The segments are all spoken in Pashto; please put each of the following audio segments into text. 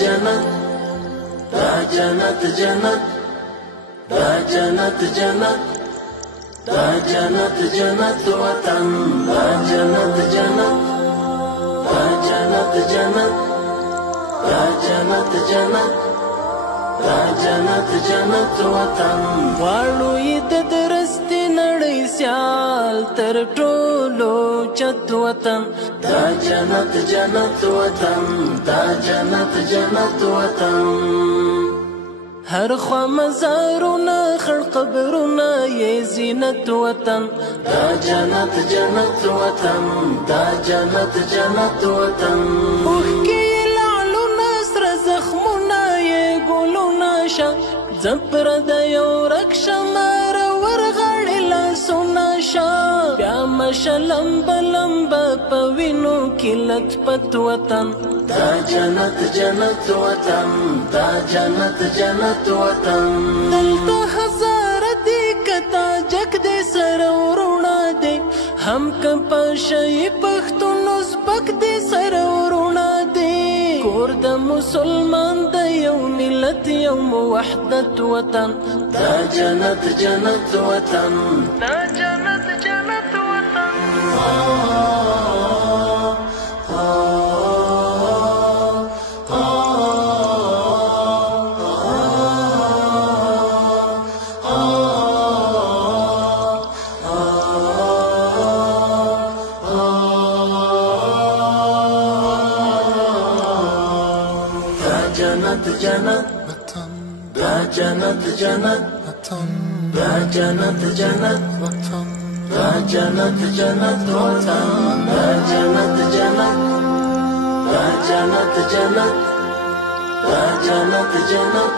جنت دا جنت جنت دا جنت جنت دا جنت جنت وطن دا جنت جنت دا جنت جنت دا جنت جنت دا جنت جنت وطن غواړو یې د درستې نړۍ سیال تر ټولو چت وطن دا جنت جنت وطن دا جنت جنت وطن هر خوا مزارونه خړ قبرونه یې زینت وطن دا جنت جنت وطن دا جنت جنت وطن اوښکې لعلونه سره زخمونه یې ګلونه شه زپر د یو رکشه مار ورغړې لاسونه شه بیا مشه لمبه لمبه په وینو کې لطفت وطن دا جنت جنت وطن دا جنت جنت وطن دلته هزاره دی کتا جګ دی سره ورونه دی هم که په شی پښتون ازبک دی سره ورونه دی کور د مسلمان د یو ملت یو وحدت وطن دا جنت جنت وطن دا جنت جنت وطن جنت جنت دا جنت جنت دا جنت جنت دا جنت جنت وطن دا جنت جنت دا جنت جنت دا جنت جنت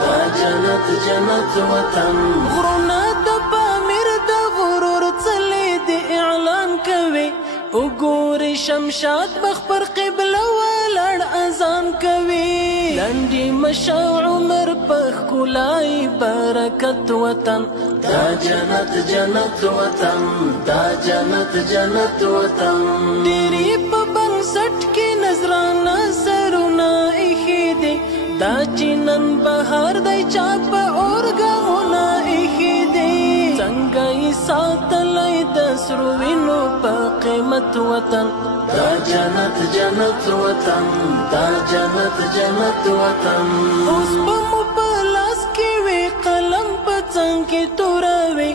دا جنت جنت وطن غرونه د پامیر د غرور څلې د اعلان کوي وګوري شمشاد مخ پر قبله ولاړ اذان کوي لنډي مشا عمر په ښکلای برکت وطن دا جنت جنت وطن دا جنت جنت وطن ډېرې په بنسټ کې نظرانه سرونه ایښي دي دا چې نن بهار دی چا په اورګاونه ایښي دي څنګه یې ساتلی د سرو وینو په قیمت وطن دا جنت جنت وطن دا جنت جنت وطن اوس به مو په لاس کې وي قلم په څنګ کې توروي